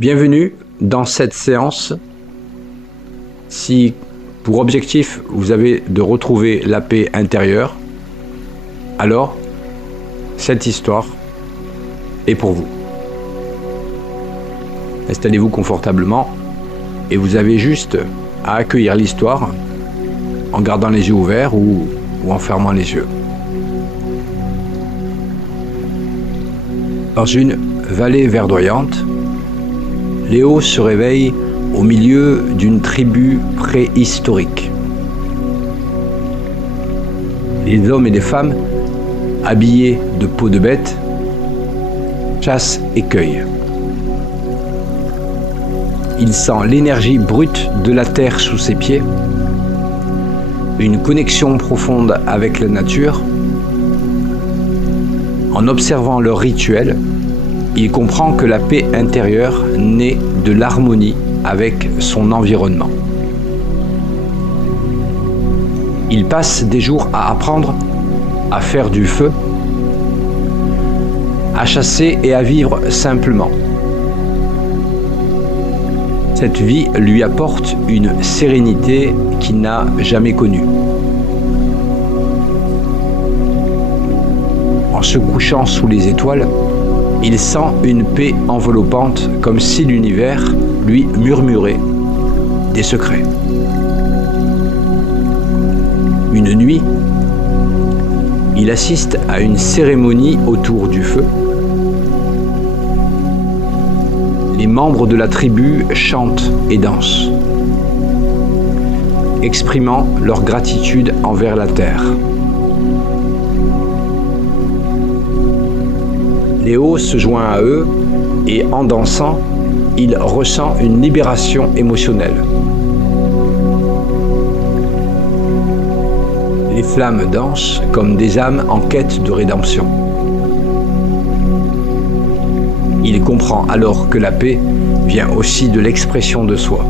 Bienvenue dans cette séance. Si pour objectif vous avez de retrouver la paix intérieure, alors cette histoire est pour vous. Installez-vous confortablement et vous avez juste à accueillir l'histoire en gardant les yeux ouverts ou en fermant les yeux. Dans une vallée verdoyante, Léo se réveille au milieu d'une tribu préhistorique. Les hommes et les femmes, habillés de peau de bête, chassent et cueillent. Il sent l'énergie brute de la terre sous ses pieds, une connexion profonde avec la nature. En observant leurs rituels, il comprend que la paix intérieure naît de l'harmonie avec son environnement. Il passe des jours à apprendre à faire du feu, à chasser et à vivre simplement. Cette vie lui apporte une sérénité qu'il n'a jamais connue. En se couchant sous les étoiles, il sent une paix enveloppante, comme si l'univers lui murmurait des secrets. Une nuit, il assiste à une cérémonie autour du feu. Les membres de la tribu chantent et dansent, exprimant leur gratitude envers la terre. Léo se joint à eux et en dansant, il ressent une libération émotionnelle. Les flammes dansent comme des âmes en quête de rédemption. Il comprend alors que la paix vient aussi de l'expression de soi.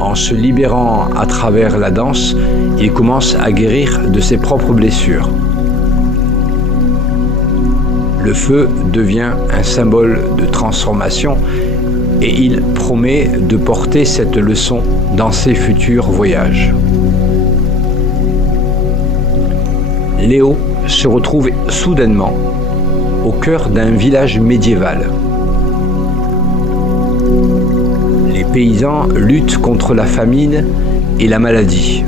En se libérant à travers la danse, il commence à guérir de ses propres blessures. Le feu devient un symbole de transformation et il promet de porter cette leçon dans ses futurs voyages. Léo se retrouve soudainement au cœur d'un village médiéval. Les paysans luttent contre la famine et la maladie.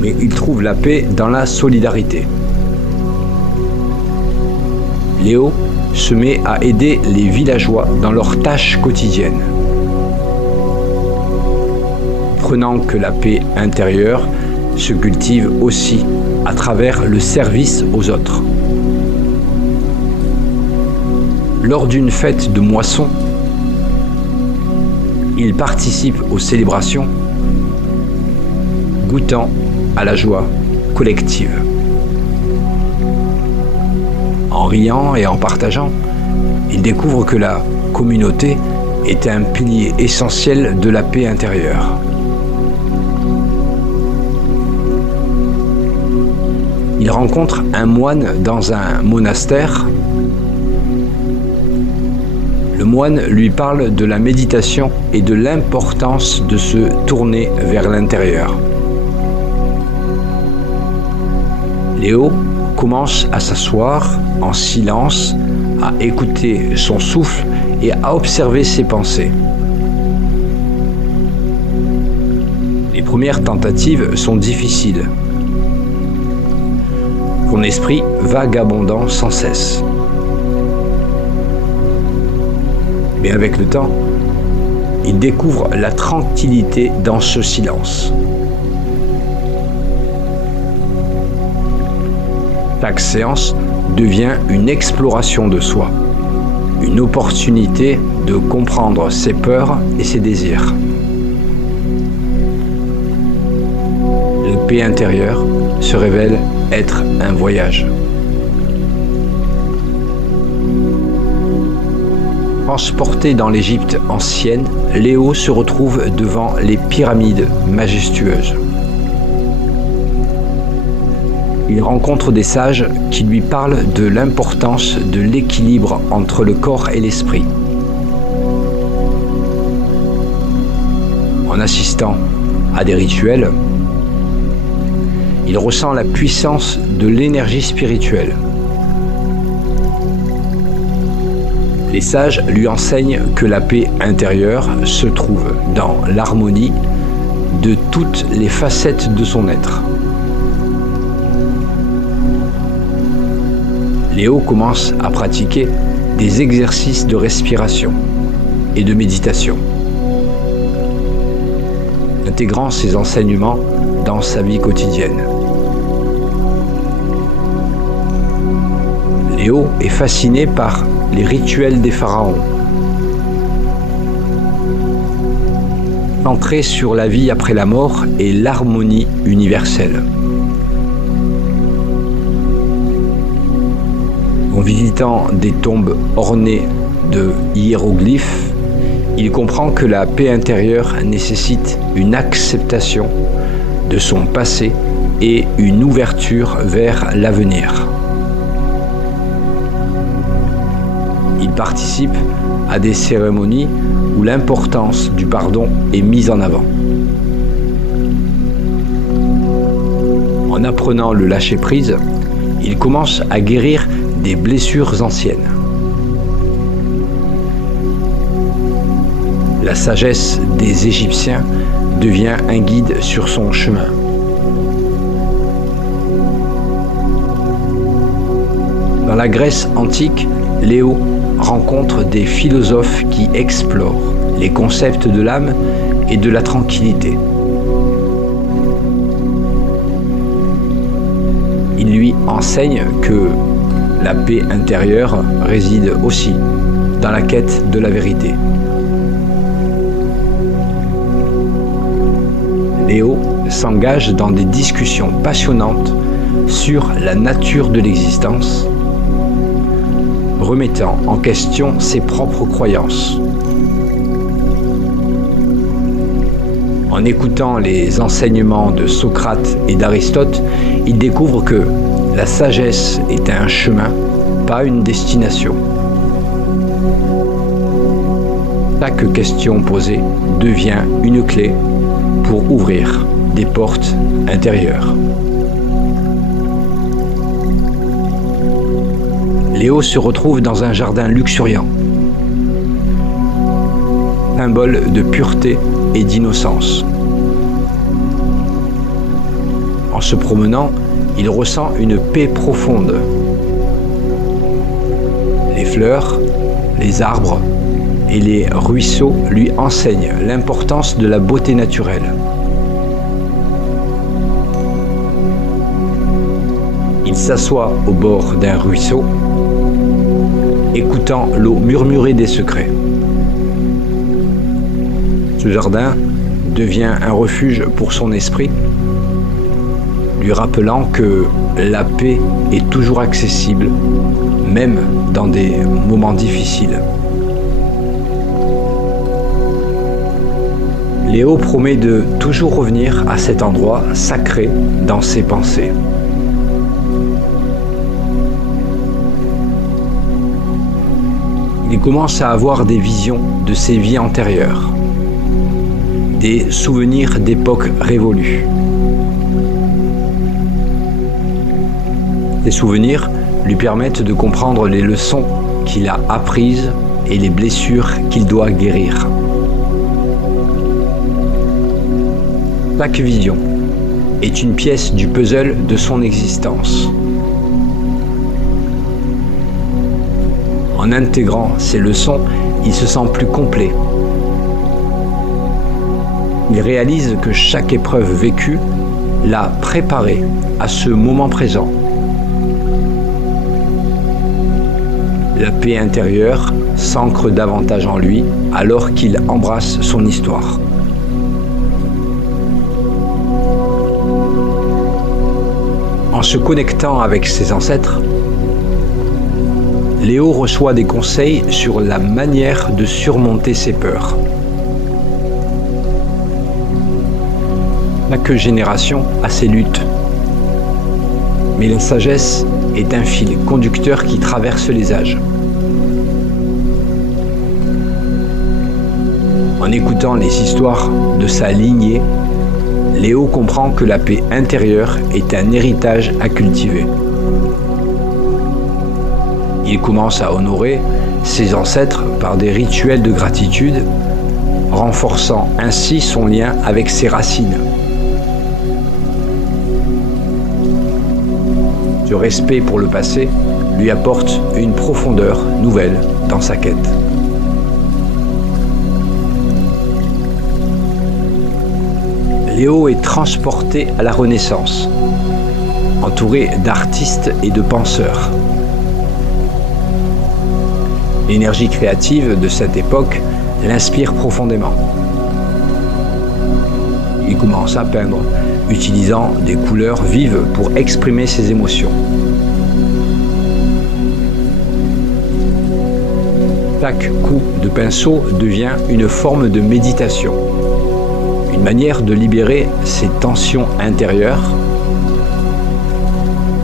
Mais ils trouvent la paix dans la solidarité. Léo se met à aider les villageois dans leurs tâches quotidiennes. Prenant que la paix intérieure se cultive aussi à travers le service aux autres. Lors d'une fête de moisson, il participe aux célébrations, goûtant à la joie collective. En riant et en partageant, il découvre que la communauté est un pilier essentiel de la paix intérieure. Il rencontre un moine dans un monastère. Le moine lui parle de la méditation et de l'importance de se tourner vers l'intérieur. Léo commence à s'asseoir en silence, à écouter son souffle et à observer ses pensées. Les premières tentatives sont difficiles. Son esprit vagabondant sans cesse. Mais avec le temps, il découvre la tranquillité dans ce silence. Chaque séance devient une exploration de soi, une opportunité de comprendre ses peurs et ses désirs. La paix intérieure se révèle être un voyage. Transporté dans l'Égypte ancienne, Léo se retrouve devant les pyramides majestueuses. il rencontre des sages qui lui parlent de l'importance de l'équilibre entre le corps et l'esprit. En assistant à des rituels, il ressent la puissance de l'énergie spirituelle. Les sages lui enseignent que la paix intérieure se trouve dans l'harmonie de toutes les facettes de son être. Léo commence à pratiquer des exercices de respiration et de méditation, intégrant ces enseignements dans sa vie quotidienne. Léo est fasciné par les rituels des pharaons, centrés sur la vie après la mort et l'harmonie universelle. En visitant des tombes ornées de hiéroglyphes, il comprend que la paix intérieure nécessite une acceptation de son passé et une ouverture vers l'avenir. Il participe à des cérémonies où l'importance du pardon est mise en avant. En apprenant le lâcher-prise, il commence à guérir des blessures anciennes. La sagesse des Égyptiens devient un guide sur son chemin. Dans la Grèce antique, Léo rencontre des philosophes qui explorent les concepts de l'âme et de la tranquillité. Il lui enseigne que la paix intérieure réside aussi dans la quête de la vérité. Léo s'engage dans des discussions passionnantes sur la nature de l'existence, remettant en question ses propres croyances. En écoutant les enseignements de Socrate et d'Aristote, il découvre que la sagesse est un chemin, pas une destination. Chaque question posée devient une clé pour ouvrir des portes intérieures. Léo se retrouve dans un jardin luxuriant, symbole de pureté et d'innocence. En se promenant, il ressent une paix profonde. Les fleurs, les arbres et les ruisseaux lui enseignent l'importance de la beauté naturelle. Il s'assoit au bord d'un ruisseau, écoutant l'eau murmurer des secrets. Ce jardin devient un refuge pour son esprit, lui rappelant que la paix est toujours accessible, même dans des moments difficiles. Léo promet de toujours revenir à cet endroit sacré dans ses pensées. Il commence à avoir des visions de ses vies antérieures, des souvenirs d'époques révolues. Ces souvenirs lui permettent de comprendre les leçons qu'il a apprises et les blessures qu'il doit guérir. Chaque vision est une pièce du puzzle de son existence. En intégrant ces leçons, il se sent plus complet. Il réalise que chaque épreuve vécue l'a préparé à ce moment présent. La paix intérieure s'ancre davantage en lui alors qu'il embrasse son histoire. En se connectant avec ses ancêtres, Léo reçoit des conseils sur la manière de surmonter ses peurs. Chaque génération a ses luttes, Mais la sagesse est un fil conducteur qui traverse les âges. En écoutant les histoires de sa lignée, Léo comprend que la paix intérieure est un héritage à cultiver. Il commence à honorer ses ancêtres par des rituels de gratitude, renforçant ainsi son lien avec ses racines. Ce respect pour le passé lui apporte une profondeur nouvelle dans sa quête. Léo est transporté à la Renaissance, entouré d'artistes et de penseurs. L'énergie créative de cette époque l'inspire profondément. Il commence à peindre, utilisant des couleurs vives pour exprimer ses émotions. Chaque coup de pinceau devient une forme de méditation, une manière de libérer ses tensions intérieures.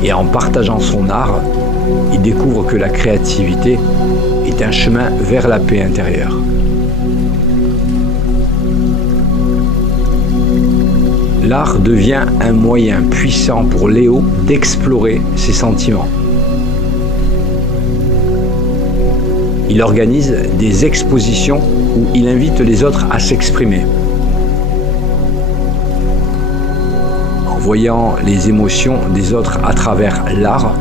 Et en partageant son art, il découvre que la créativité est un chemin vers la paix intérieure. L'art devient un moyen puissant pour Léo d'explorer ses sentiments. Il organise des expositions où il invite les autres à s'exprimer. En voyant les émotions des autres à travers l'art,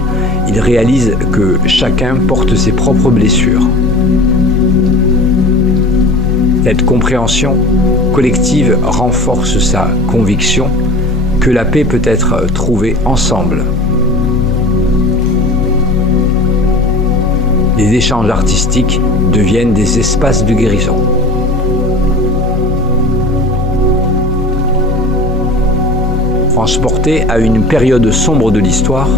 il réalise que chacun porte ses propres blessures. Cette compréhension collective renforce sa conviction que la paix peut être trouvée ensemble. Les échanges artistiques deviennent des espaces de guérison. Transporté à une période sombre de l'histoire,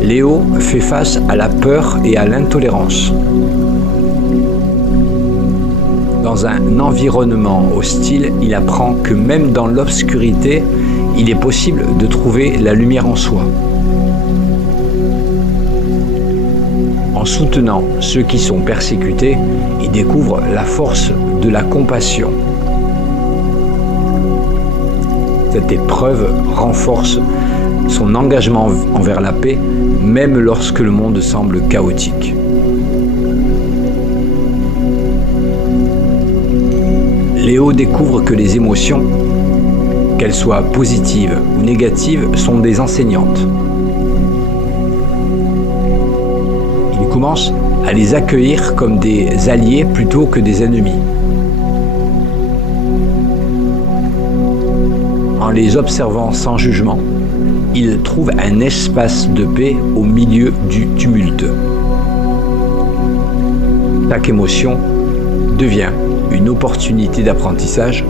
Léo fait face à la peur et à l'intolérance. Dans un environnement hostile, il apprend que même dans l'obscurité, il est possible de trouver la lumière en soi. En soutenant ceux qui sont persécutés, il découvre la force de la compassion. Cette épreuve renforce son engagement envers la paix, même lorsque le monde semble chaotique. Léo découvre que les émotions, qu'elles soient positives ou négatives, sont des enseignantes. Il commence à les accueillir comme des alliés plutôt que des ennemis. En les observant sans jugement, il trouve un espace de paix au milieu du tumulte. Chaque émotion devient une opportunité d'apprentissage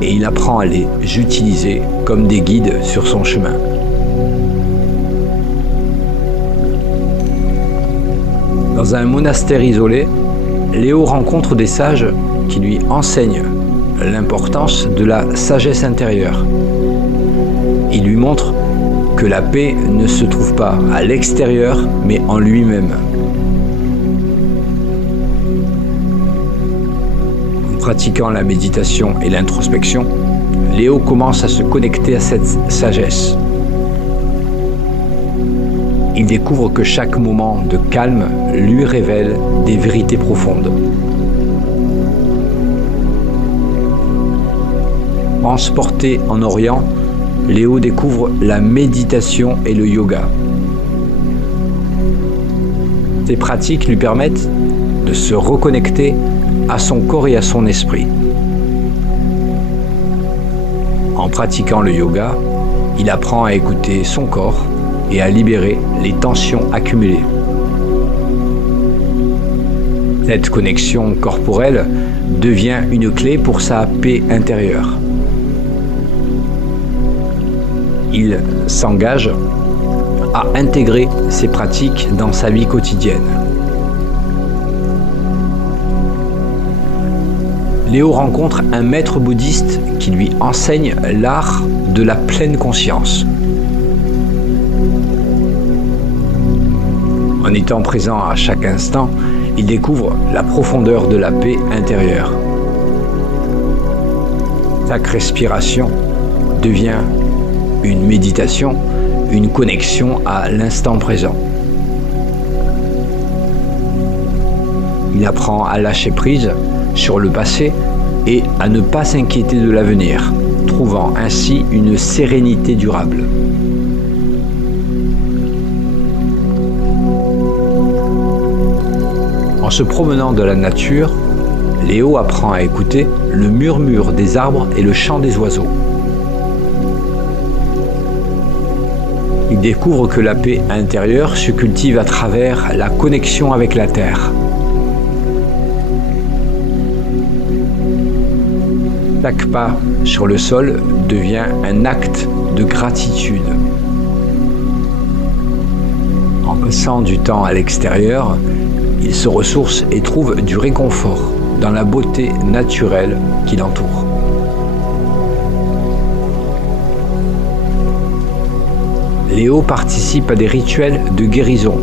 et il apprend à les utiliser comme des guides sur son chemin. Dans un monastère isolé, Léo rencontre des sages qui lui enseignent l'importance de la sagesse intérieure. Il lui montre que la paix ne se trouve pas à l'extérieur, mais en lui-même. En pratiquant la méditation et l'introspection, Léo commence à se connecter à cette sagesse. Il découvre que chaque moment de calme lui révèle des vérités profondes. Transporté en Orient, Léo découvre la méditation et le yoga. Ces pratiques lui permettent de se reconnecter à son corps et à son esprit. En pratiquant le yoga, il apprend à écouter son corps et à libérer les tensions accumulées. Cette connexion corporelle devient une clé pour sa paix intérieure. Il s'engage à intégrer ces pratiques dans sa vie quotidienne. Léo rencontre un maître bouddhiste qui lui enseigne l'art de la pleine conscience. étant présent à chaque instant, il découvre la profondeur de la paix intérieure. Chaque respiration devient une méditation, une connexion à l'instant présent. Il apprend à lâcher prise sur le passé et à ne pas s'inquiéter de l'avenir, trouvant ainsi une sérénité durable. En se promenant dans la nature, Léo apprend à écouter le murmure des arbres et le chant des oiseaux. Il découvre que la paix intérieure se cultive à travers la connexion avec la terre. Chaque pas sur le sol devient un acte de gratitude. En passant du temps à l'extérieur, il se ressource et trouve du réconfort dans la beauté naturelle qui l'entoure. Léo participe à des rituels de guérison,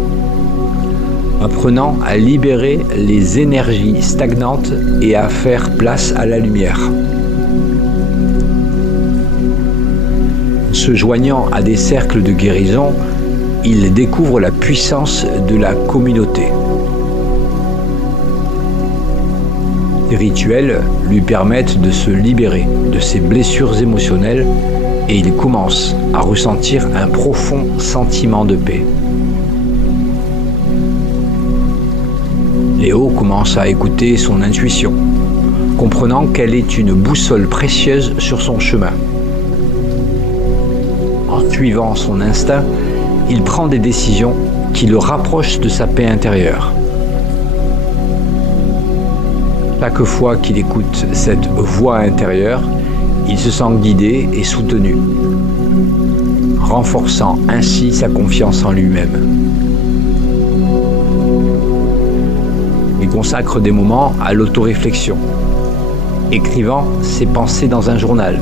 apprenant à libérer les énergies stagnantes et à faire place à la lumière. Se joignant à des cercles de guérison, il découvre la puissance de la communauté. Ces rituels lui permettent de se libérer de ses blessures émotionnelles et il commence à ressentir un profond sentiment de paix. Léo commence à écouter son intuition, comprenant qu'elle est une boussole précieuse sur son chemin. En suivant son instinct, il prend des décisions qui le rapprochent de sa paix intérieure. Chaque fois qu'il écoute cette voix intérieure, il se sent guidé et soutenu, renforçant ainsi sa confiance en lui-même. Il consacre des moments à l'autoréflexion, écrivant ses pensées dans un journal.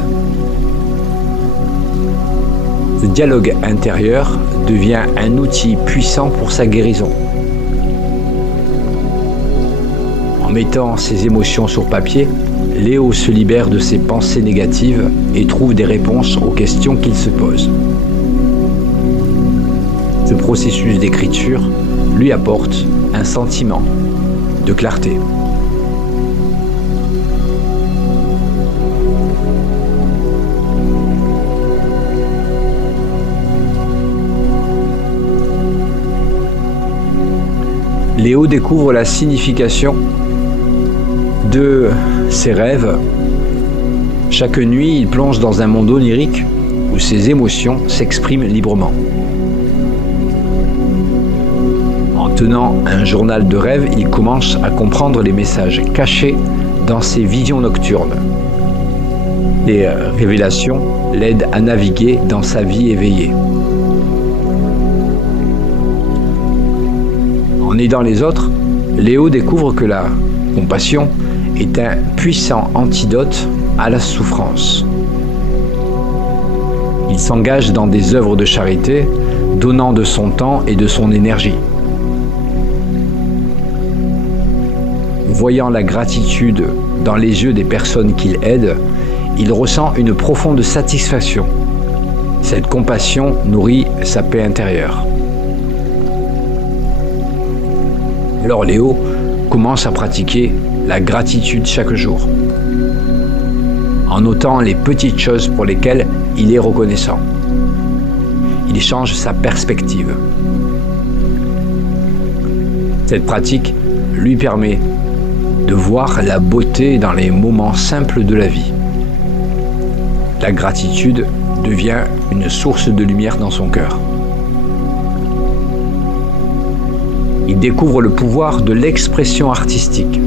Ce dialogue intérieur devient un outil puissant pour sa guérison. En mettant ses émotions sur papier, Léo se libère de ses pensées négatives et trouve des réponses aux questions qu'il se pose. Ce processus d'écriture lui apporte un sentiment de clarté. Léo découvre la signification de ses rêves. Chaque nuit, il plonge dans un monde onirique où ses émotions s'expriment librement. En tenant un journal de rêve, il commence à comprendre les messages cachés dans ses visions nocturnes. Les révélations l'aident à naviguer dans sa vie éveillée. En aidant les autres, Léo découvre que la compassion est un puissant antidote à la souffrance. Il s'engage dans des œuvres de charité, donnant de son temps et de son énergie. Voyant la gratitude dans les yeux des personnes qu'il aide, il ressent une profonde satisfaction. Cette compassion nourrit sa paix intérieure. Alors Léo commence à pratiquer la gratitude chaque jour, en notant les petites choses pour lesquelles il est reconnaissant. Il change sa perspective. Cette pratique lui permet de voir la beauté dans les moments simples de la vie. La gratitude devient une source de lumière dans son cœur. Il découvre le pouvoir de l'expression artistique.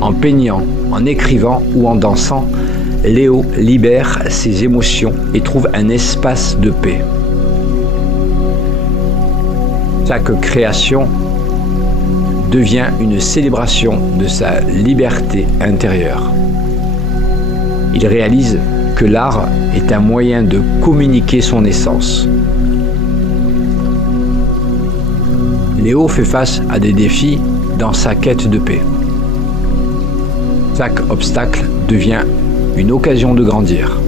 En peignant, en écrivant ou en dansant, Léo libère ses émotions et trouve un espace de paix. Chaque création devient une célébration de sa liberté intérieure. Il réalise que l'art est un moyen de communiquer son essence. Léo fait face à des défis dans sa quête de paix. Chaque obstacle devient une occasion de grandir.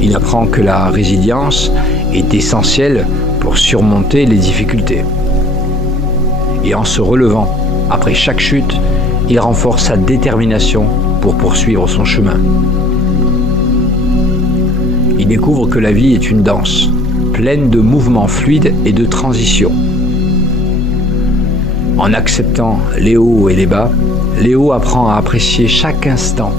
Il apprend que la résilience est essentielle pour surmonter les difficultés. Et en se relevant après chaque chute, il renforce sa détermination pour poursuivre son chemin. Il découvre que la vie est une danse, pleine de mouvements fluides et de transitions. En acceptant les hauts et les bas, Léo apprend à apprécier chaque instant.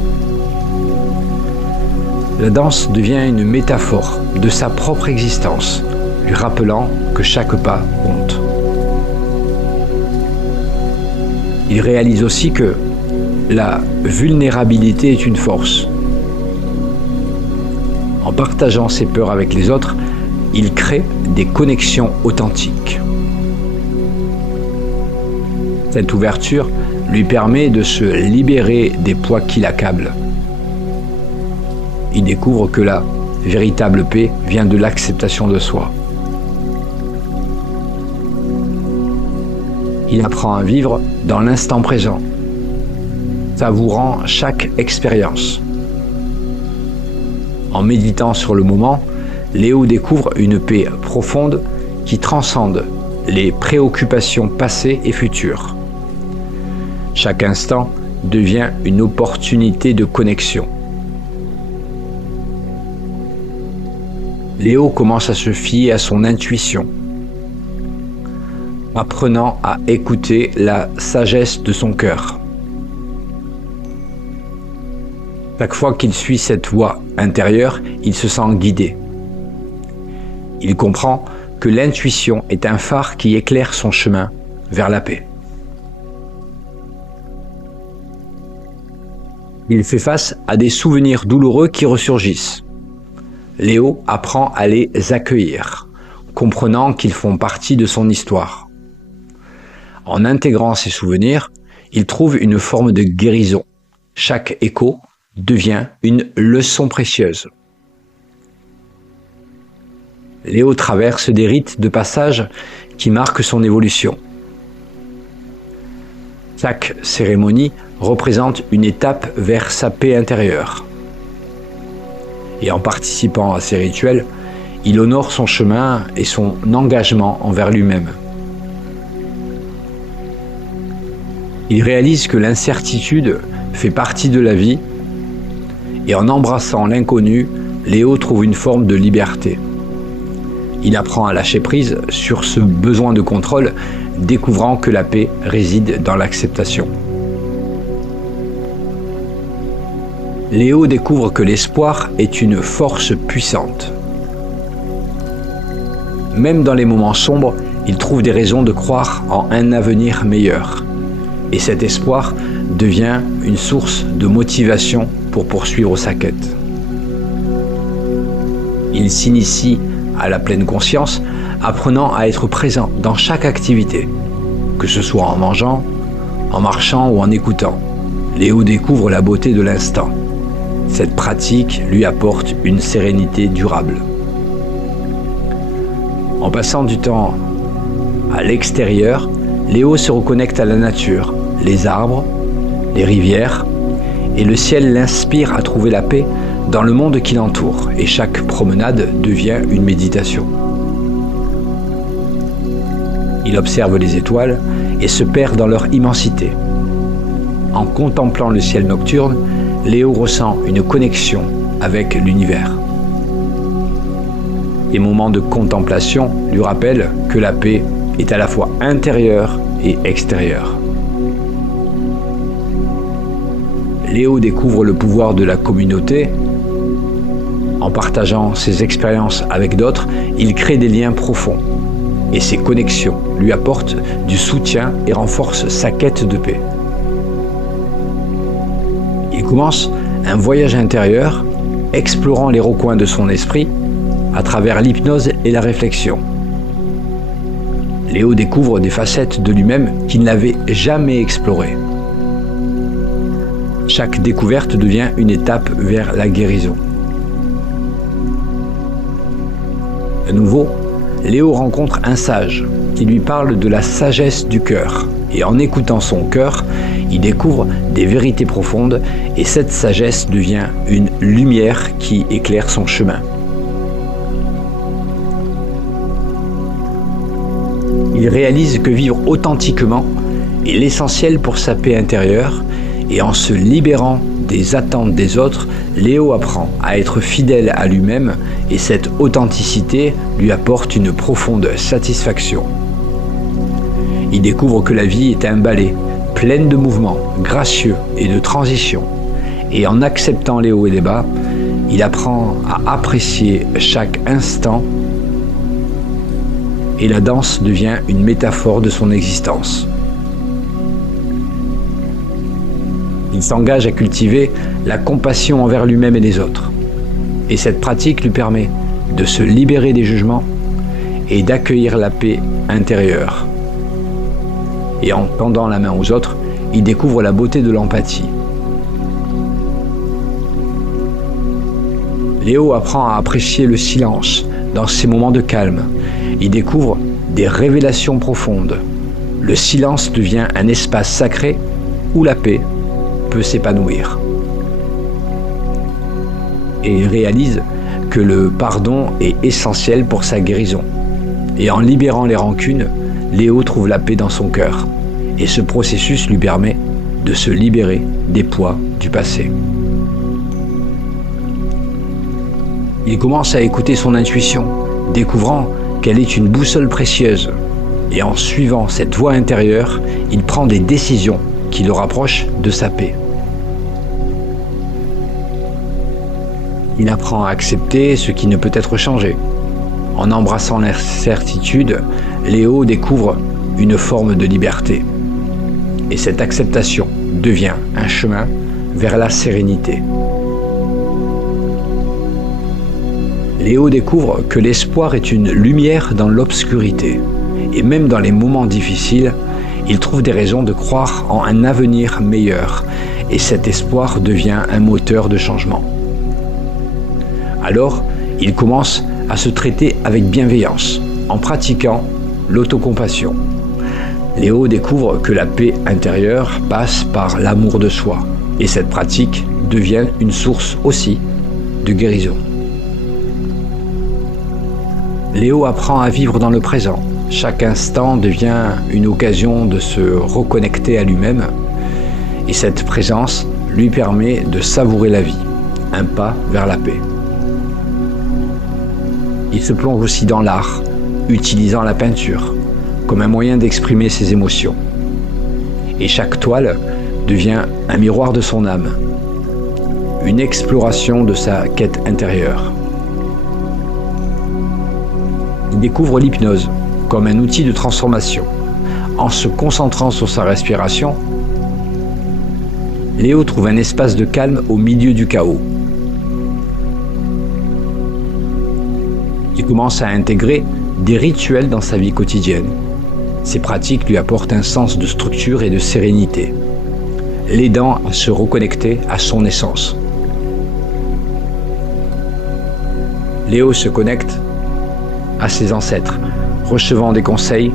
La danse devient une métaphore de sa propre existence, lui rappelant que chaque pas compte. Il réalise aussi que la vulnérabilité est une force. En partageant ses peurs avec les autres, il crée des connexions authentiques. Cette ouverture lui permet de se libérer des poids qui l'accablent. Il découvre que la véritable paix vient de l'acceptation de soi. Il apprend à vivre dans l'instant présent, savourant chaque expérience. En méditant sur le moment, Léo découvre une paix profonde qui transcende les préoccupations passées et futures. Chaque instant devient une opportunité de connexion. Léo commence à se fier à son intuition, apprenant à écouter la sagesse de son cœur. Chaque fois qu'il suit cette voie intérieure, il se sent guidé. Il comprend que l'intuition est un phare qui éclaire son chemin vers la paix. Il fait face à des souvenirs douloureux qui ressurgissent. Léo apprend à les accueillir, comprenant qu'ils font partie de son histoire. En intégrant ces souvenirs, il trouve une forme de guérison. Chaque écho devient une leçon précieuse. Léo traverse des rites de passage qui marquent son évolution. Chaque cérémonie représente une étape vers sa paix intérieure. Et en participant à ces rituels, il honore son chemin et son engagement envers lui-même. Il réalise que l'incertitude fait partie de la vie et en embrassant l'inconnu, Léo trouve une forme de liberté. Il apprend à lâcher prise sur ce besoin de contrôle, découvrant que la paix réside dans l'acceptation. Léo découvre que l'espoir est une force puissante. Même dans les moments sombres, il trouve des raisons de croire en un avenir meilleur. Et cet espoir devient une source de motivation pour poursuivre sa quête. Il s'initie à la pleine conscience, apprenant à être présent dans chaque activité, que ce soit en mangeant, en marchant ou en écoutant. Léo découvre la beauté de l'instant. Cette pratique lui apporte une sérénité durable. En passant du temps à l'extérieur, Léo se reconnecte à la nature, les arbres, les rivières, et le ciel l'inspire à trouver la paix dans le monde qui l'entoure, et chaque promenade devient une méditation. Il observe les étoiles et se perd dans leur immensité. En contemplant le ciel nocturne, Léo ressent une connexion avec l'univers. Les moments de contemplation lui rappellent que la paix est à la fois intérieure et extérieure. Léo découvre le pouvoir de la communauté. En partageant ses expériences avec d'autres, il crée des liens profonds. Et ces connexions lui apportent du soutien et renforcent sa quête de paix. Il commence un voyage intérieur, explorant les recoins de son esprit à travers l'hypnose et la réflexion. Léo découvre des facettes de lui-même qu'il n'avait jamais explorées. Chaque découverte devient une étape vers la guérison. À nouveau, Léo rencontre un sage qui lui parle de la sagesse du cœur. Et en écoutant son cœur, il découvre des vérités profondes et cette sagesse devient une lumière qui éclaire son chemin. Il réalise que vivre authentiquement est l'essentiel pour sa paix intérieure et en se libérant des attentes des autres, Léo apprend à être fidèle à lui-même et cette authenticité lui apporte une profonde satisfaction. Il découvre que la vie est un ballet, pleine de mouvements, gracieux et de transitions. Et en acceptant les hauts et les bas, il apprend à apprécier chaque instant et la danse devient une métaphore de son existence. Il s'engage à cultiver la compassion envers lui-même et les autres. Et cette pratique lui permet de se libérer des jugements et d'accueillir la paix intérieure. Et en tendant la main aux autres, il découvre la beauté de l'empathie. Léo apprend à apprécier le silence dans ces moments de calme. Il découvre des révélations profondes. Le silence devient un espace sacré où la paix peut s'épanouir. Et il réalise que le pardon est essentiel pour sa guérison. Et en libérant les rancunes, Léo trouve la paix dans son cœur. Et ce processus lui permet de se libérer des poids du passé. Il commence à écouter son intuition, découvrant qu'elle est une boussole précieuse. Et en suivant cette voie intérieure, il prend des décisions qui le rapprochent de sa paix. Il apprend à accepter ce qui ne peut être changé. En embrassant l'incertitude, Léo découvre une forme de liberté. Et cette acceptation devient un chemin vers la sérénité. Léo découvre que l'espoir est une lumière dans l'obscurité. Et même dans les moments difficiles, il trouve des raisons de croire en un avenir meilleur. Et cet espoir devient un moteur de changement. Alors, il commence à se traiter avec bienveillance, en pratiquant l'autocompassion. Léo découvre que la paix intérieure passe par l'amour de soi. Et cette pratique devient une source aussi de guérison. Léo apprend à vivre dans le présent. Chaque instant devient une occasion de se reconnecter à lui-même. Et cette présence lui permet de savourer la vie, un pas vers la paix. Il se plonge aussi dans l'art, utilisant la peinture comme un moyen d'exprimer ses émotions. Et chaque toile devient un miroir de son âme, une exploration de sa quête intérieure. Il découvre l'hypnose comme un outil de transformation. En se concentrant sur sa respiration, Léo trouve un espace de calme au milieu du chaos. Il commence à intégrer des rituels dans sa vie quotidienne. Ces pratiques lui apportent un sens de structure et de sérénité, l'aidant à se reconnecter à son essence. Léo se connecte à ses ancêtres, recevant des conseils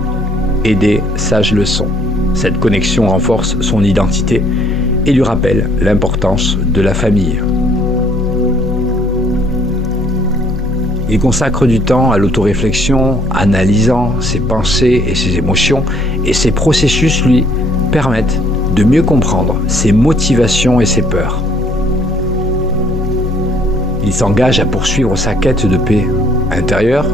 et des sages leçons. Cette connexion renforce son identité et lui rappelle l'importance de la famille. Il consacre du temps à l'autoréflexion, analysant ses pensées et ses émotions, et ces processus lui permettent de mieux comprendre ses motivations et ses peurs. Il s'engage à poursuivre sa quête de paix intérieure.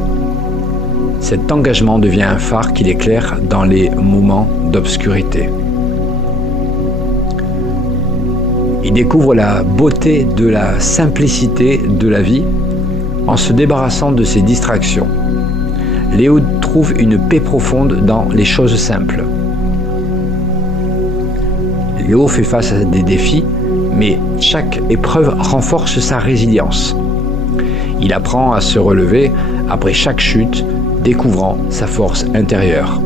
Cet engagement devient un phare qui l'éclaire dans les moments d'obscurité. Il découvre la beauté de la simplicité de la vie en se débarrassant de ses distractions. Léo trouve une paix profonde dans les choses simples. Léo fait face à des défis, mais chaque épreuve renforce sa résilience. Il apprend à se relever après chaque chute, découvrant sa force intérieure.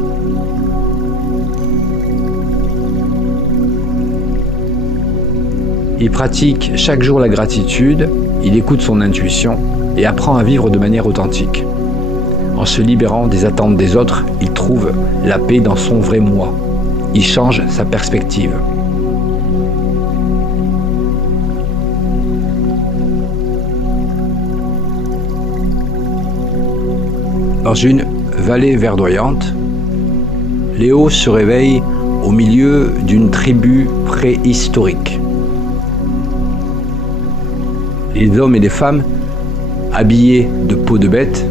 Il pratique chaque jour la gratitude, il écoute son intuition et apprend à vivre de manière authentique. En se libérant des attentes des autres, il trouve la paix dans son vrai moi. Il change sa perspective. Dans une vallée verdoyante, Léo se réveille au milieu d'une tribu préhistorique. Les hommes et les femmes, habillés de peau de bête,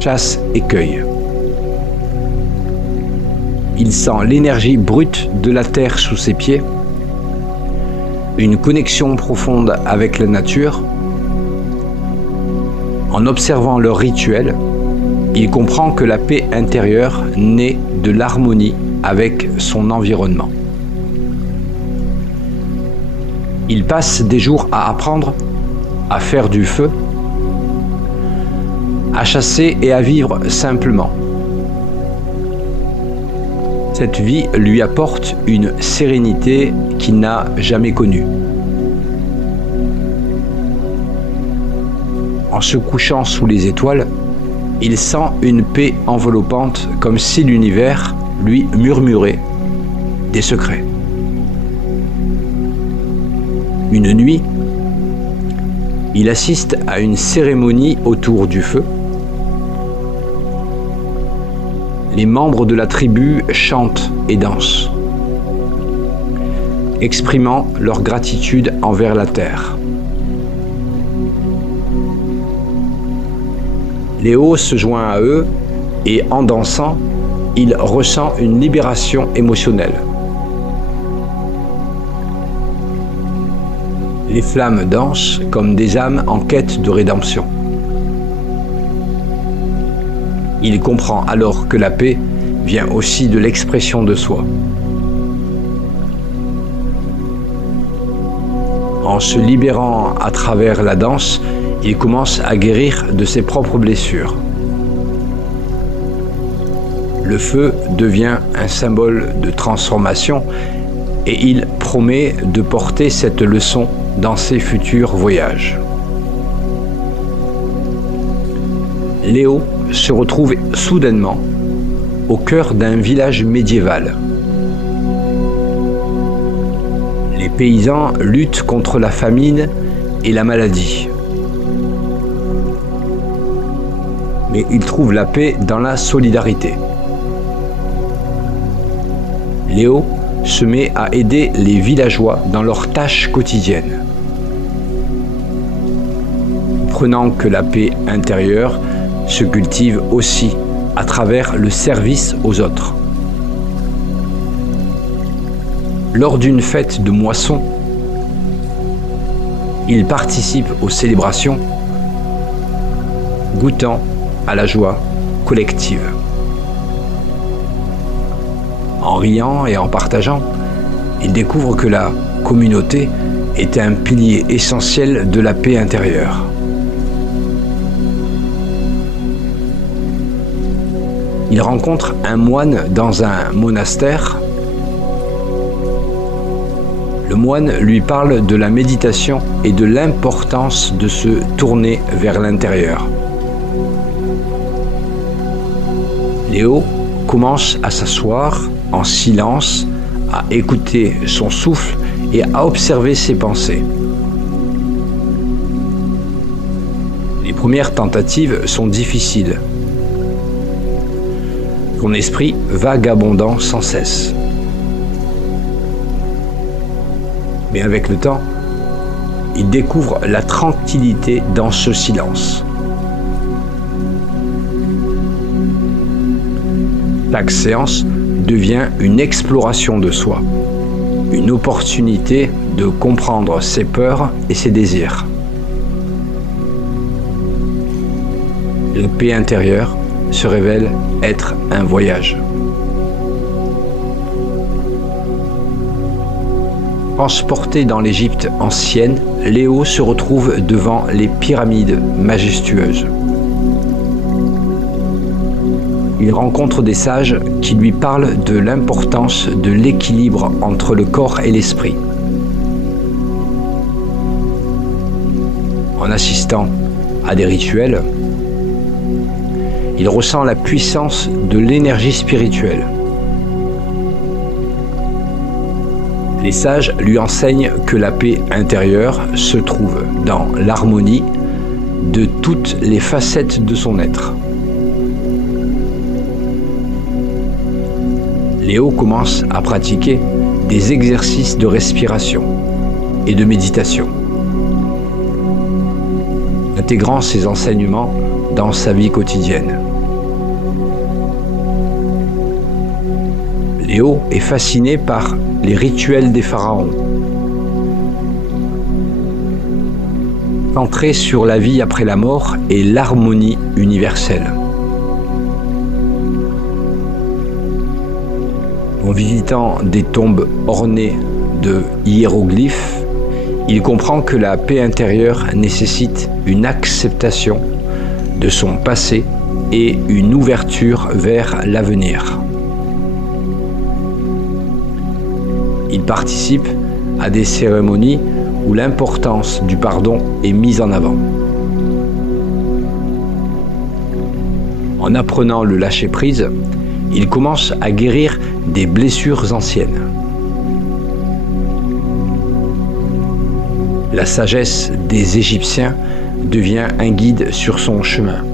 chassent et cueillent. Il sent l'énergie brute de la terre sous ses pieds, une connexion profonde avec la nature. En observant leurs rituels, il comprend que la paix intérieure naît de l'harmonie avec son environnement. Il passe des jours à apprendre à faire du feu, à chasser et à vivre simplement. Cette vie lui apporte une sérénité qu'il n'a jamais connue. En se couchant sous les étoiles, il sent une paix enveloppante, comme si l'univers lui murmurait des secrets. Une nuit, il assiste à une cérémonie autour du feu. Les membres de la tribu chantent et dansent, exprimant leur gratitude envers la terre. Léo se joint à eux et en dansant, il ressent une libération émotionnelle. Les flammes dansent comme des âmes en quête de rédemption. Il comprend alors que la paix vient aussi de l'expression de soi. En se libérant à travers la danse, il commence à guérir de ses propres blessures. Le feu devient un symbole de transformation et il promet de porter cette leçon dans ses futurs voyages. Léo se retrouve soudainement au cœur d'un village médiéval. Les paysans luttent contre la famine et la maladie. Mais il trouve la paix dans la solidarité. Léo se met à aider les villageois dans leurs tâches quotidiennes. Prenant que la paix intérieure se cultive aussi à travers le service aux autres. Lors d'une fête de moisson, il participe aux célébrations, goûtant à la joie collective. En riant et en partageant, il découvre que la communauté est un pilier essentiel de la paix intérieure. Il rencontre un moine dans un monastère. Le moine lui parle de la méditation et de l'importance de se tourner vers l'intérieur. Léo commence à s'asseoir en silence, à écouter son souffle et à observer ses pensées. Les premières tentatives sont difficiles. Son esprit vagabondant sans cesse. Mais avec le temps, il découvre la tranquillité dans ce silence. Chaque séance devient une exploration de soi, une opportunité de comprendre ses peurs et ses désirs. La paix intérieure se révèle être un voyage. Transporté dans l'Égypte ancienne, Léo se retrouve devant les pyramides majestueuses. Il rencontre des sages qui lui parlent de l'importance de l'équilibre entre le corps et l'esprit. En assistant à des rituels, il ressent la puissance de l'énergie spirituelle. Les sages lui enseignent que la paix intérieure se trouve dans l'harmonie de toutes les facettes de son être. Léo commence à pratiquer des exercices de respiration et de méditation, intégrant ces enseignements dans sa vie quotidienne. Léo est fasciné par les rituels des pharaons, centré sur la vie après la mort et l'harmonie universelle. En visitant des tombes ornées de hiéroglyphes, il comprend que la paix intérieure nécessite une acceptation de son passé et une ouverture vers l'avenir. Il participe à des cérémonies où l'importance du pardon est mise en avant. En apprenant le lâcher-prise, il commence à guérir des blessures anciennes. La sagesse des Égyptiens devient un guide sur son chemin.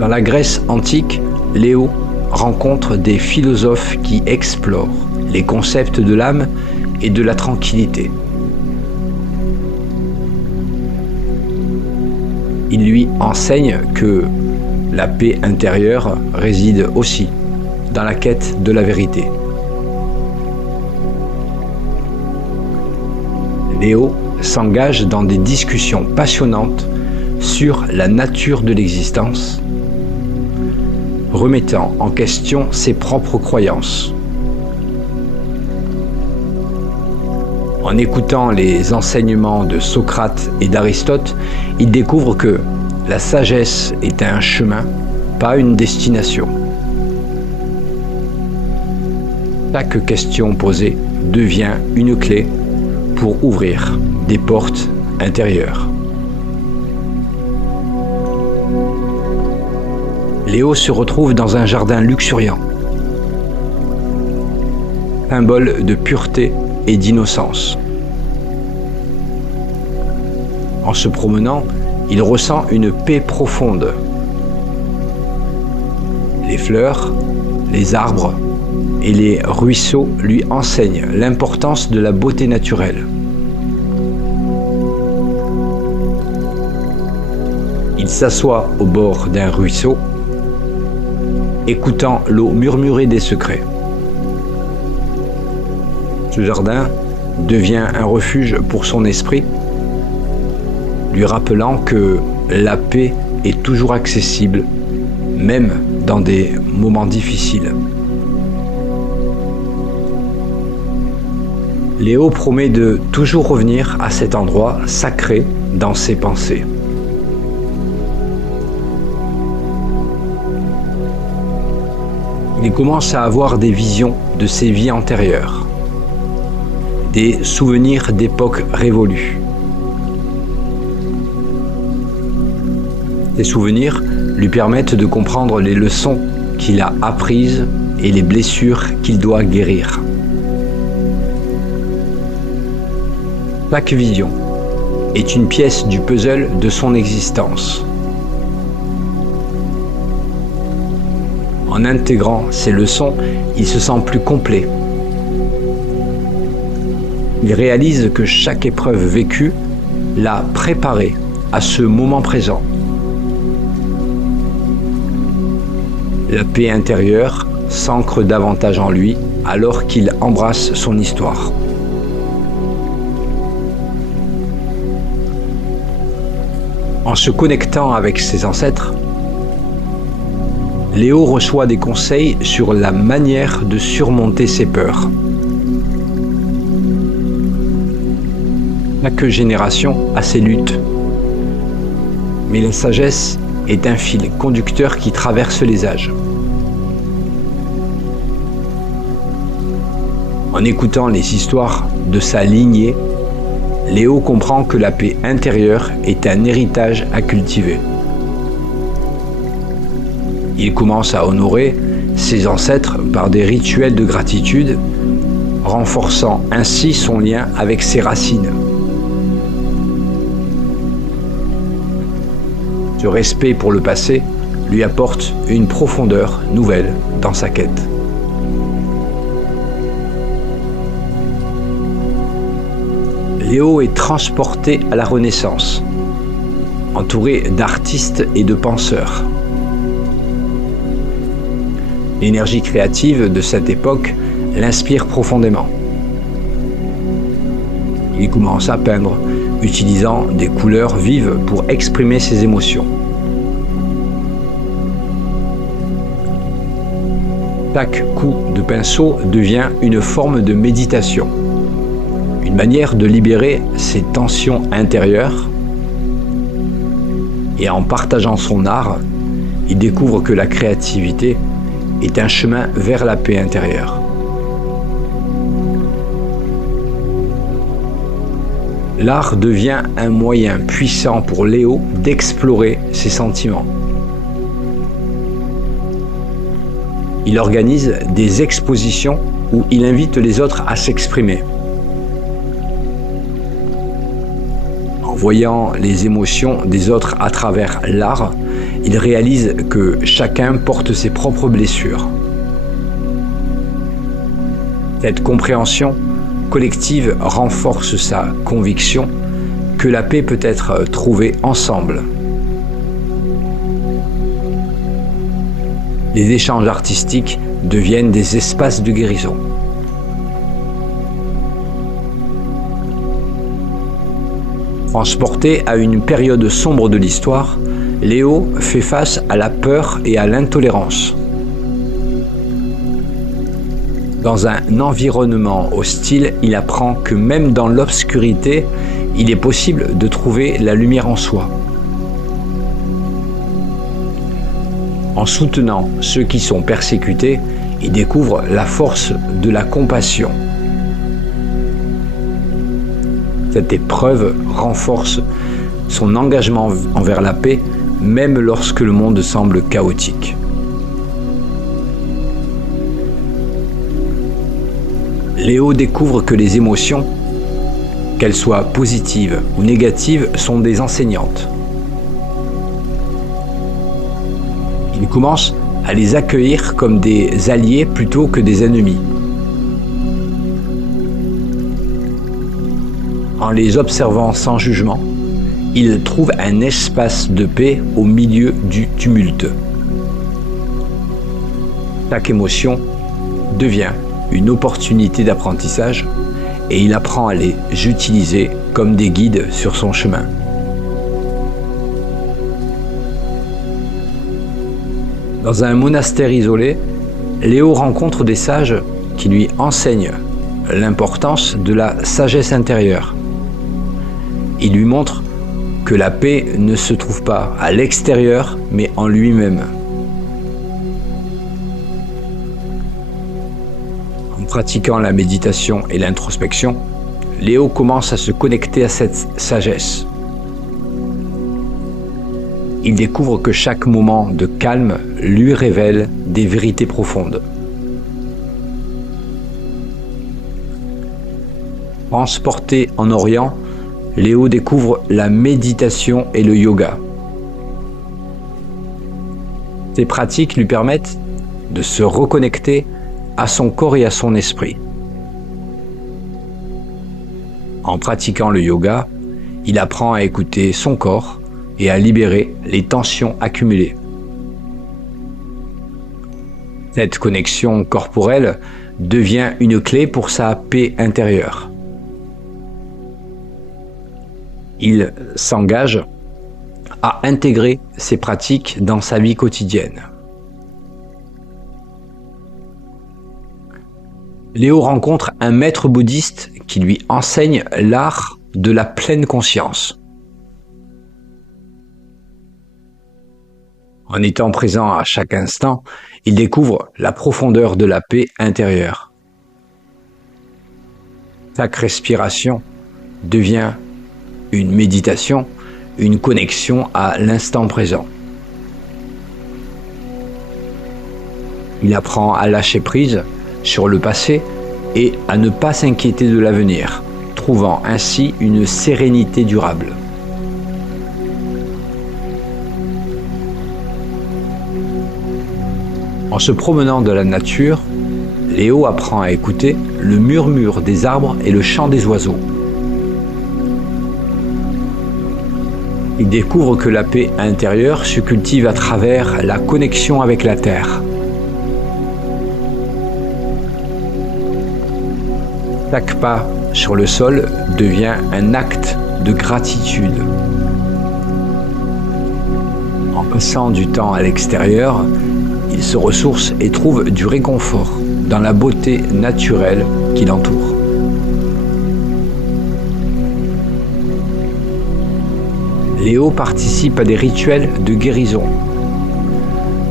Dans la Grèce antique, Léo rencontre des philosophes qui explorent les concepts de l'âme et de la tranquillité. Il lui enseigne que la paix intérieure réside aussi dans la quête de la vérité. Léo s'engage dans des discussions passionnantes sur la nature de l'existence, remettant en question ses propres croyances. En écoutant les enseignements de Socrate et d'Aristote, il découvre que la sagesse est un chemin, pas une destination. Chaque question posée devient une clé pour ouvrir des portes intérieures. Léo se retrouve dans un jardin luxuriant, symbole de pureté et d'innocence. En se promenant, il ressent une paix profonde. Les fleurs, les arbres et les ruisseaux lui enseignent l'importance de la beauté naturelle. Il s'assoit au bord d'un ruisseau, écoutant l'eau murmurer des secrets. Ce jardin devient un refuge pour son esprit, lui rappelant que la paix est toujours accessible, même dans des moments difficiles. Léo promet de toujours revenir à cet endroit sacré dans ses pensées. Il commence à avoir des visions de ses vies antérieures, des souvenirs d'époques révolues. Ces souvenirs lui permettent de comprendre les leçons qu'il a apprises et les blessures qu'il doit guérir. Chaque vision est une pièce du puzzle de son existence. En intégrant ces leçons, il se sent plus complet. Il réalise que chaque épreuve vécue l'a préparé à ce moment présent. La paix intérieure s'ancre davantage en lui alors qu'il embrasse son histoire. En se connectant avec ses ancêtres, Léo reçoit des conseils sur la manière de surmonter ses peurs. Chaque génération a ses luttes, mais la sagesse est un fil conducteur qui traverse les âges. En écoutant les histoires de sa lignée, Léo comprend que la paix intérieure est un héritage à cultiver. Il commence à honorer ses ancêtres par des rituels de gratitude, renforçant ainsi son lien avec ses racines. Ce respect pour le passé lui apporte une profondeur nouvelle dans sa quête. Léo est transporté à la Renaissance, entouré d'artistes et de penseurs. L'énergie créative de cette époque l'inspire profondément. Il commence à peindre, utilisant des couleurs vives pour exprimer ses émotions. Chaque coup de pinceau devient une forme de méditation, une manière de libérer ses tensions intérieures. Et en partageant son art, il découvre que la créativité est un chemin vers la paix intérieure. L'art devient un moyen puissant pour Léo d'explorer ses sentiments. Il organise des expositions où il invite les autres à s'exprimer. En voyant les émotions des autres à travers l'art, il réalise que chacun porte ses propres blessures. Cette compréhension collective renforce sa conviction que la paix peut être trouvée ensemble. Les échanges artistiques deviennent des espaces de guérison. Transporté à une période sombre de l'histoire, Léo fait face à la peur et à l'intolérance. Dans un environnement hostile, il apprend que même dans l'obscurité, il est possible de trouver la lumière en soi. En soutenant ceux qui sont persécutés, il découvre la force de la compassion. Cette épreuve renforce son engagement envers la paix, même lorsque le monde semble chaotique. Léo découvre que les émotions, qu'elles soient positives ou négatives, sont des enseignantes. Il commence à les accueillir comme des alliés plutôt que des ennemis. En les observant sans jugement, il trouve un espace de paix au milieu du tumulte. Chaque émotion devient une opportunité d'apprentissage et il apprend à les utiliser comme des guides sur son chemin. Dans un monastère isolé, Léo rencontre des sages qui lui enseignent l'importance de la sagesse intérieure. Il lui montre que la paix ne se trouve pas à l'extérieur, mais en lui-même. En pratiquant la méditation et l'introspection, Léo commence à se connecter à cette sagesse. Il découvre que chaque moment de calme lui révèle des vérités profondes. Transporté en Orient, Léo découvre la méditation et le yoga. Ces pratiques lui permettent de se reconnecter à son corps et à son esprit. En pratiquant le yoga, il apprend à écouter son corps et à libérer les tensions accumulées. Cette connexion corporelle devient une clé pour sa paix intérieure. Il s'engage à intégrer ces pratiques dans sa vie quotidienne. Léo rencontre un maître bouddhiste qui lui enseigne l'art de la pleine conscience. En étant présent à chaque instant, il découvre la profondeur de la paix intérieure. Chaque respiration devient une méditation, une connexion à l'instant présent. Il apprend à lâcher prise sur le passé et à ne pas s'inquiéter de l'avenir, trouvant ainsi une sérénité durable. En se promenant dans la nature, Léo apprend à écouter le murmure des arbres et le chant des oiseaux. Il découvre que la paix intérieure se cultive à travers la connexion avec la terre. Chaque pas sur le sol devient un acte de gratitude. En passant du temps à l'extérieur, il se ressource et trouve du réconfort dans la beauté naturelle qui l'entoure. Léo participe à des rituels de guérison,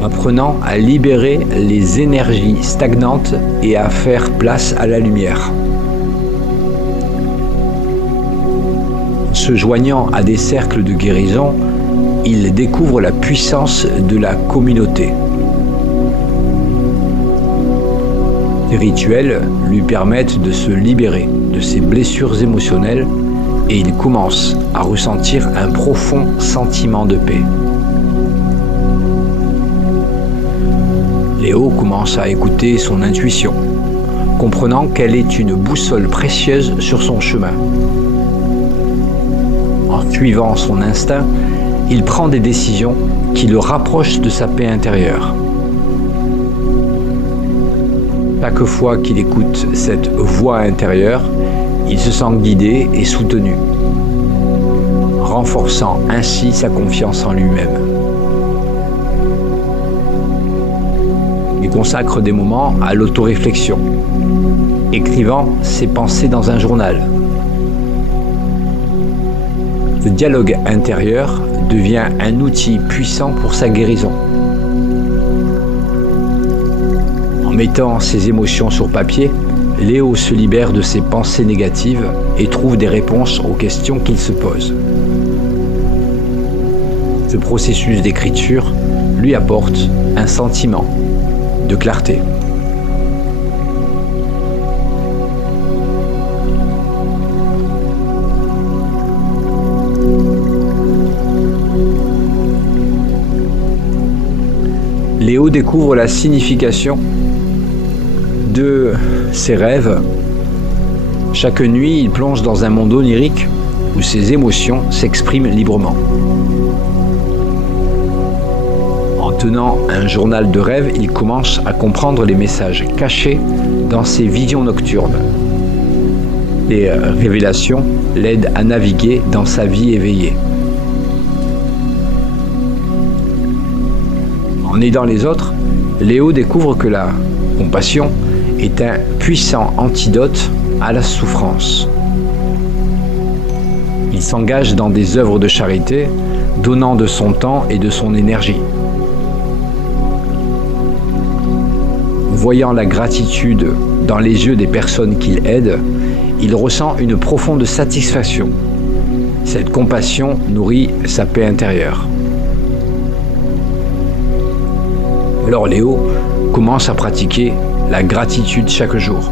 apprenant à libérer les énergies stagnantes et à faire place à la lumière. Se joignant à des cercles de guérison, il découvre la puissance de la communauté. Ces rituels lui permettent de se libérer de ses blessures émotionnelles et il commence à ressentir un profond sentiment de paix. Léo commence à écouter son intuition, comprenant qu'elle est une boussole précieuse sur son chemin. En suivant son instinct, il prend des décisions qui le rapprochent de sa paix intérieure. Chaque fois qu'il écoute cette voix intérieure, il se sent guidé et soutenu, renforçant ainsi sa confiance en lui-même. Il consacre des moments à l'autoréflexion, écrivant ses pensées dans un journal. Ce dialogue intérieur devient un outil puissant pour sa guérison. En mettant ses émotions sur papier, Léo se libère de ses pensées négatives et trouve des réponses aux questions qu'il se pose. Ce processus d'écriture lui apporte un sentiment de clarté. Léo découvre la signification de ses rêves. Chaque nuit, il plonge dans un monde onirique où ses émotions s'expriment librement. En tenant un journal de rêve, il commence à comprendre les messages cachés dans ses visions nocturnes. Les révélations l'aident à naviguer dans sa vie éveillée. En aidant les autres, Léo découvre que la compassion est un puissant antidote à la souffrance. Il s'engage dans des œuvres de charité, donnant de son temps et de son énergie. Voyant la gratitude dans les yeux des personnes qu'il aide, il ressent une profonde satisfaction. Cette compassion nourrit sa paix intérieure. Alors Léo commence à pratiquer la gratitude chaque jour,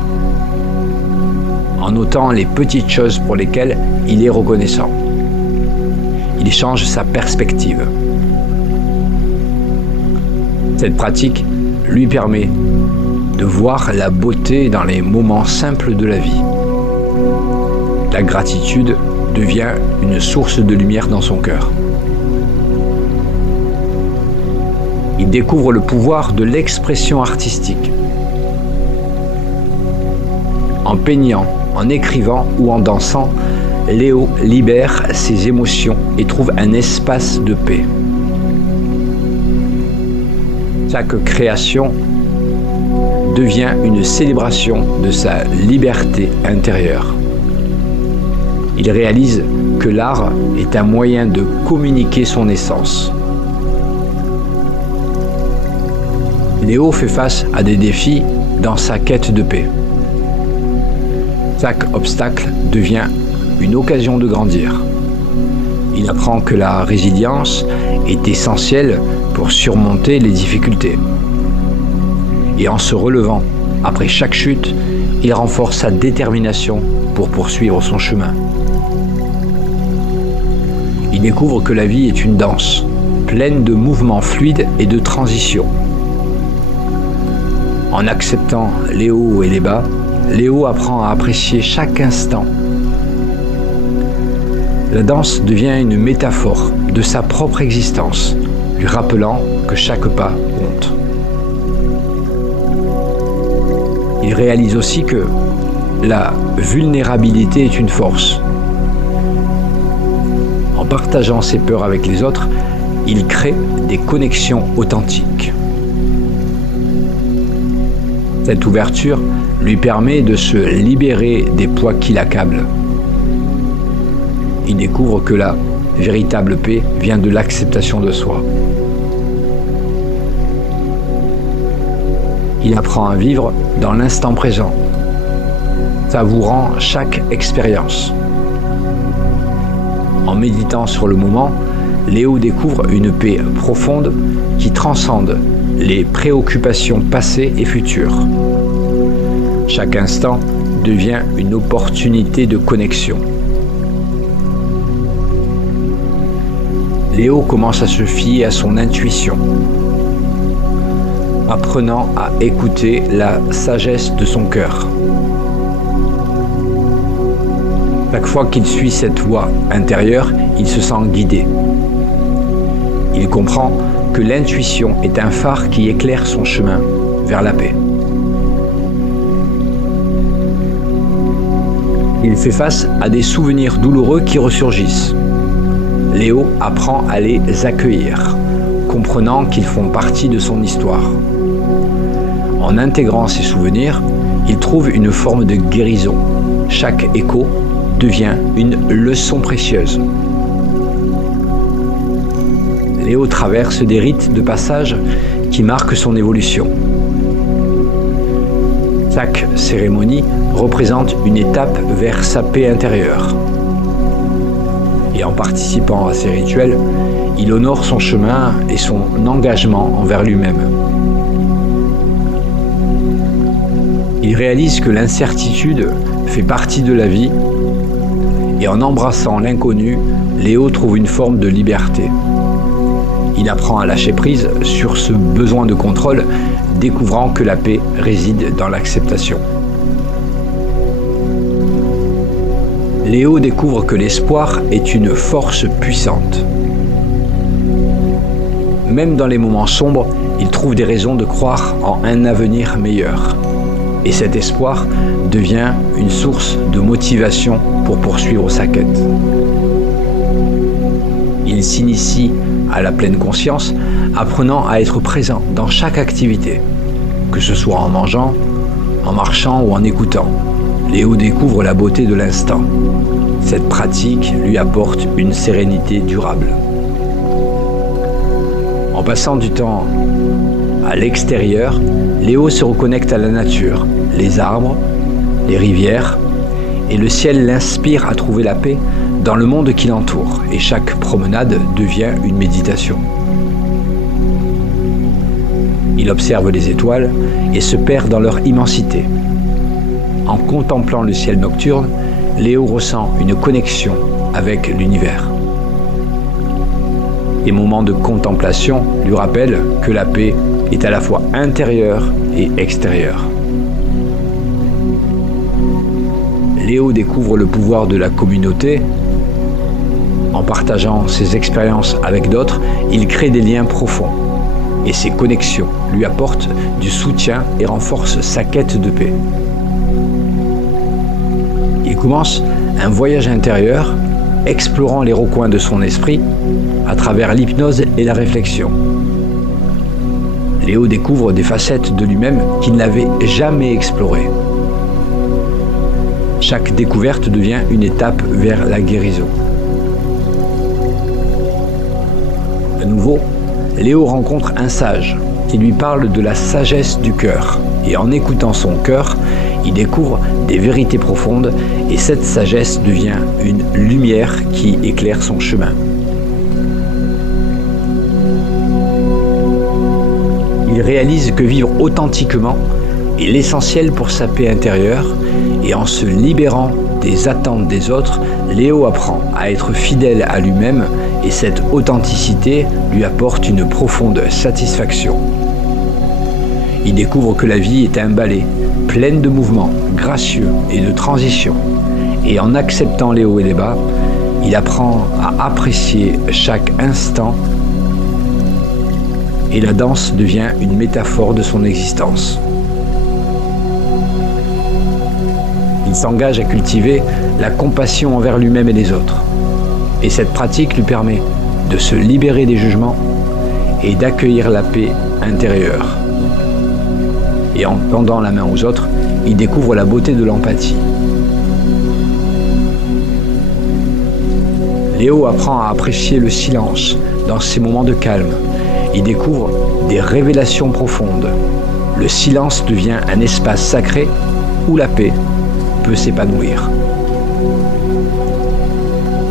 en notant les petites choses pour lesquelles il est reconnaissant. Il change sa perspective. Cette pratique lui permet de voir la beauté dans les moments simples de la vie. La gratitude devient une source de lumière dans son cœur. Il découvre le pouvoir de l'expression artistique. En peignant, en écrivant ou en dansant, Léo libère ses émotions et trouve un espace de paix. Chaque création devient une célébration de sa liberté intérieure. Il réalise que l'art est un moyen de communiquer son essence. Léo fait face à des défis dans sa quête de paix. Chaque obstacle devient une occasion de grandir. Il apprend que la résilience est essentielle pour surmonter les difficultés. Et en se relevant après chaque chute, il renforce sa détermination pour poursuivre son chemin. Il découvre que la vie est une danse, pleine de mouvements fluides et de transitions. En acceptant les hauts et les bas, Léo apprend à apprécier chaque instant. La danse devient une métaphore de sa propre existence, lui rappelant que chaque pas compte. Il réalise aussi que la vulnérabilité est une force. En partageant ses peurs avec les autres, il crée des connexions authentiques. Cette ouverture lui permet de se libérer des poids qui l'accablent. Il découvre que la véritable paix vient de l'acceptation de soi. Il apprend à vivre dans l'instant présent, savourant chaque expérience. En méditant sur le moment, Léo découvre une paix profonde qui transcende les préoccupations passées et futures. Chaque instant devient une opportunité de connexion. Léo commence à se fier à son intuition, apprenant à écouter la sagesse de son cœur. Chaque fois qu'il suit cette voie intérieure, il se sent guidé. Il comprend que l'intuition est un phare qui éclaire son chemin vers la paix. Il fait face à des souvenirs douloureux qui ressurgissent. Léo apprend à les accueillir, comprenant qu'ils font partie de son histoire. En intégrant ces souvenirs, il trouve une forme de guérison. Chaque écho devient une leçon précieuse. Léo traverse des rites de passage qui marquent son évolution. Chaque cérémonie représente une étape vers sa paix intérieure. Et en participant à ces rituels, il honore son chemin et son engagement envers lui-même. Il réalise que l'incertitude fait partie de la vie et en embrassant l'inconnu, Léo trouve une forme de liberté. Il apprend à lâcher prise sur ce besoin de contrôle, découvrant que la paix réside dans l'acceptation. Léo découvre que l'espoir est une force puissante. Même dans les moments sombres, il trouve des raisons de croire en un avenir meilleur. Et cet espoir devient une source de motivation pour poursuivre sa quête. Il s'initie à la pleine conscience, apprenant à être présent dans chaque activité, que ce soit en mangeant, en marchant ou en écoutant. Léo découvre la beauté de l'instant. Cette pratique lui apporte une sérénité durable. En passant du temps à l'extérieur, Léo se reconnecte à la nature, les arbres, les rivières, et le ciel l'inspire à trouver la paix dans le monde qui l'entoure, et chaque promenade devient une méditation. Il observe les étoiles et se perd dans leur immensité. En contemplant le ciel nocturne, Léo ressent une connexion avec l'univers. Les moments de contemplation lui rappellent que la paix est à la fois intérieure et extérieure. Léo découvre le pouvoir de la communauté. En partageant ses expériences avec d'autres, il crée des liens profonds. Et ces connexions lui apportent du soutien et renforcent sa quête de paix. Il commence un voyage intérieur, explorant les recoins de son esprit à travers l'hypnose et la réflexion. Léo découvre des facettes de lui-même qu'il n'avait jamais explorées. Chaque découverte devient une étape vers la guérison. À nouveau, Léo rencontre un sage qui lui parle de la sagesse du cœur. Et en écoutant son cœur, il découvre des vérités profondes et cette sagesse devient une lumière qui éclaire son chemin. Il réalise que vivre authentiquement est l'essentiel pour sa paix intérieure et en se libérant des attentes des autres, Léo apprend à être fidèle à lui-même et cette authenticité lui apporte une profonde satisfaction. Il découvre que la vie est un ballet, pleine de mouvements, gracieux et de transitions. Et en acceptant les hauts et les bas, il apprend à apprécier chaque instant et la danse devient une métaphore de son existence. Il s'engage à cultiver la compassion envers lui-même et les autres. Et cette pratique lui permet de se libérer des jugements et d'accueillir la paix intérieure. Et en tendant la main aux autres, il découvre la beauté de l'empathie. Léo apprend à apprécier le silence dans ces moments de calme. Il découvre des révélations profondes. Le silence devient un espace sacré où la paix peut s'épanouir.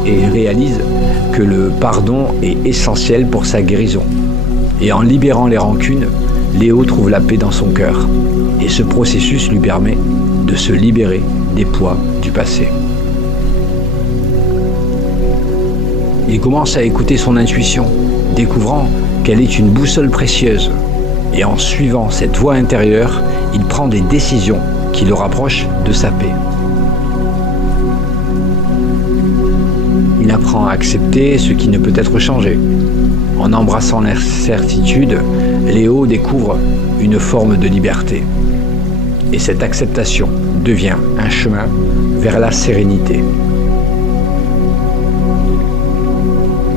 Et il réalise que le pardon est essentiel pour sa guérison. Et en libérant les rancunes, Léo trouve la paix dans son cœur. Et ce processus lui permet de se libérer des poids du passé. Il commence à écouter son intuition, découvrant qu'elle est une boussole précieuse. Et en suivant cette voie intérieure, il prend des décisions qui le rapprochent de sa paix. Il apprend à accepter ce qui ne peut être changé. En embrassant l'incertitude, Léo découvre une forme de liberté. Et cette acceptation devient un chemin vers la sérénité.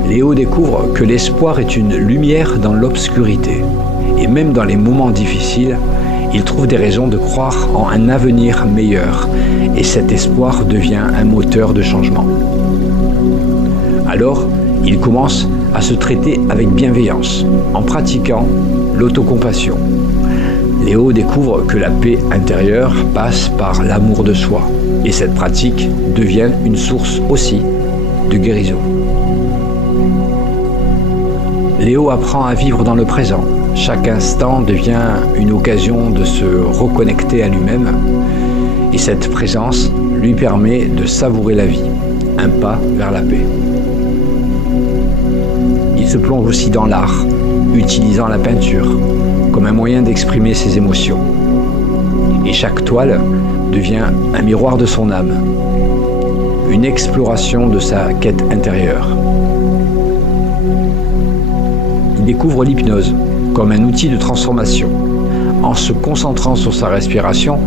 Léo découvre que l'espoir est une lumière dans l'obscurité. Et même dans les moments difficiles, il trouve des raisons de croire en un avenir meilleur. Et cet espoir devient un moteur de changement. Alors, il commence à se traiter avec bienveillance, en pratiquant l'autocompassion. Léo découvre que la paix intérieure passe par l'amour de soi. Et cette pratique devient une source aussi de guérison. Léo apprend à vivre dans le présent. Chaque instant devient une occasion de se reconnecter à lui-même. Et cette présence lui permet de savourer la vie, un pas vers la paix. Il se plonge aussi dans l'art, utilisant la peinture comme un moyen d'exprimer ses émotions. Et chaque toile devient un miroir de son âme, une exploration de sa quête intérieure. Il découvre l'hypnose comme un outil de transformation. En se concentrant sur sa respiration,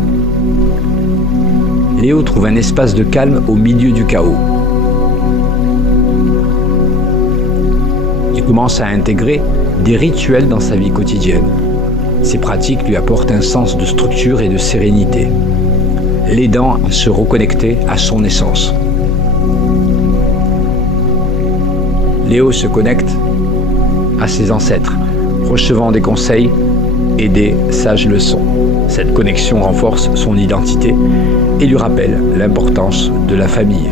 Léo trouve un espace de calme au milieu du chaos. Il commence à intégrer des rituels dans sa vie quotidienne. Ces pratiques lui apportent un sens de structure et de sérénité, l'aidant à se reconnecter à son essence. Léo se connecte à ses ancêtres, recevant des conseils et des sages leçons. Cette connexion renforce son identité et lui rappelle l'importance de la famille.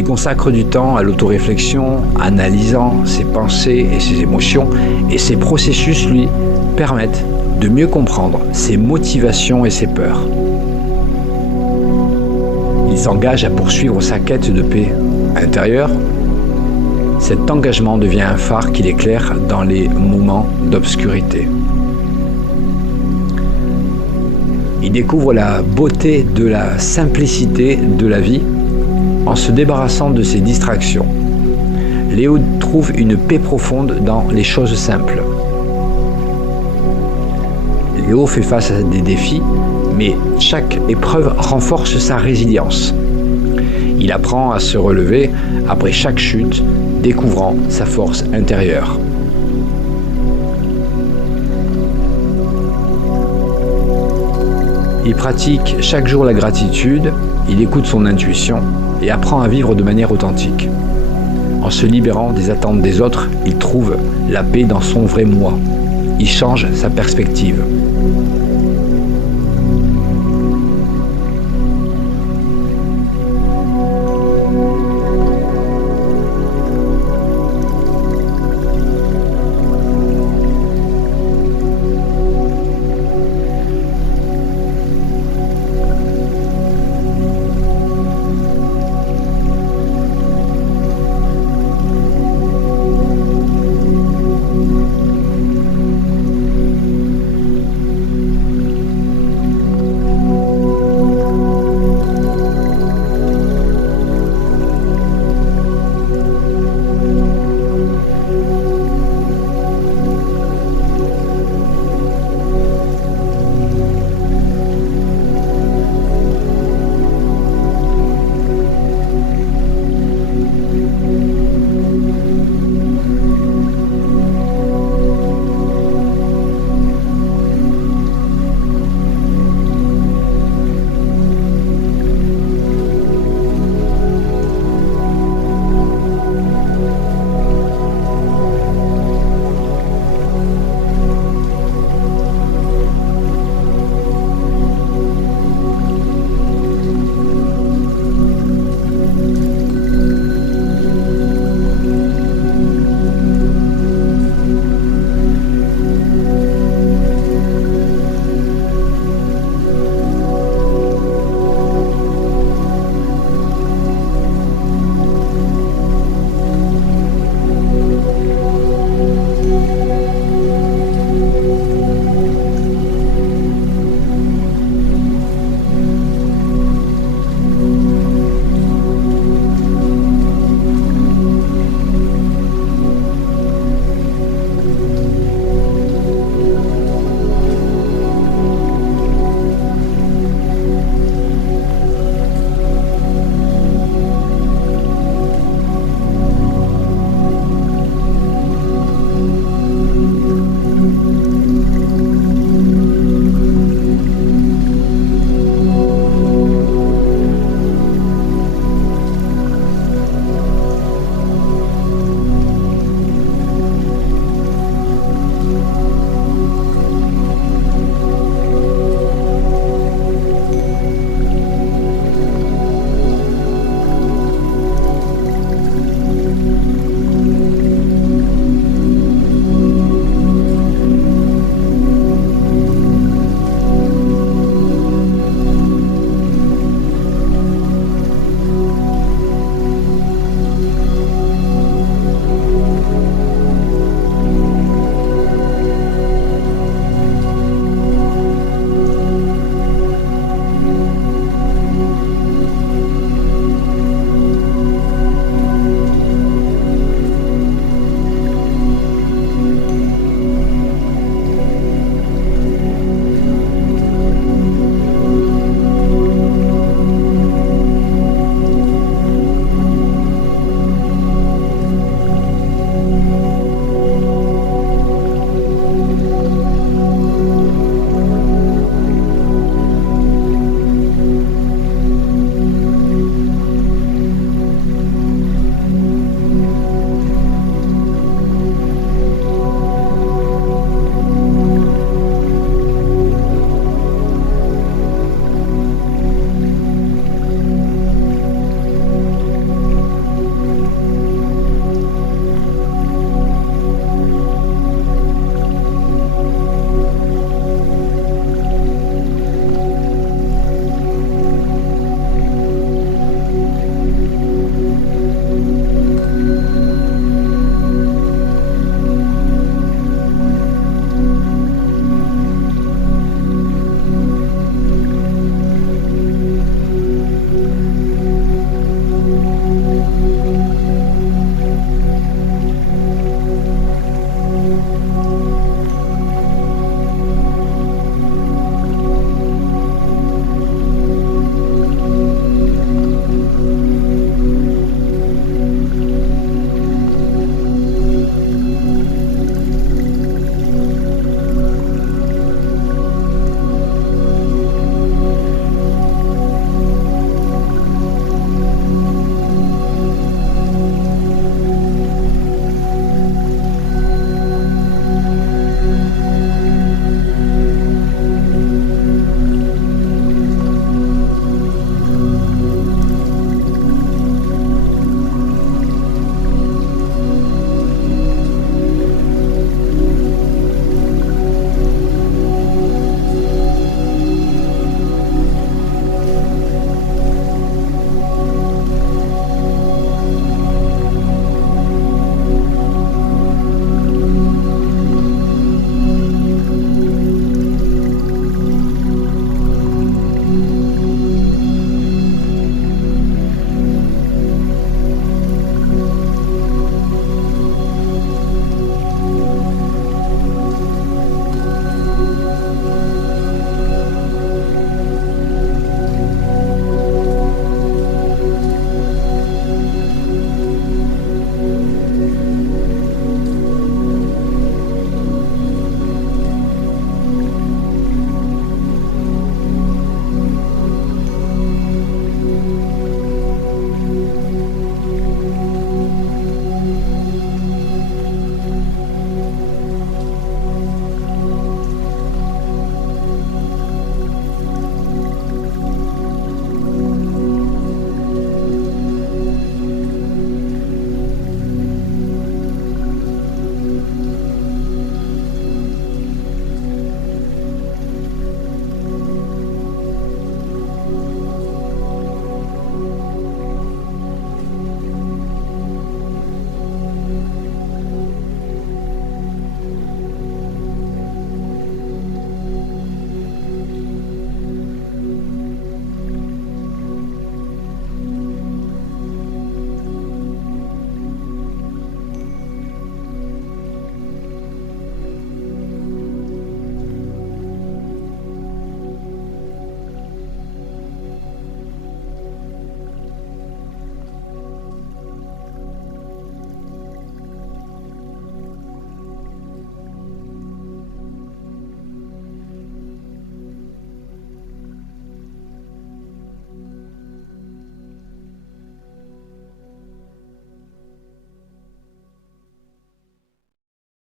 Il consacre du temps à l'autoréflexion, analysant ses pensées et ses émotions, et ces processus lui permettent de mieux comprendre ses motivations et ses peurs. Il s'engage à poursuivre sa quête de paix intérieure. Cet engagement devient un phare qui l'éclaire dans les moments d'obscurité. Il découvre la beauté de la simplicité de la vie en se débarrassant de ses distractions. Léo trouve une paix profonde dans les choses simples. Léo fait face à des défis, mais chaque épreuve renforce sa résilience. Il apprend à se relever après chaque chute, découvrant sa force intérieure. Il pratique chaque jour la gratitude, il écoute son intuition et apprend à vivre de manière authentique. En se libérant des attentes des autres, il trouve la paix dans son vrai moi. il change sa perspective.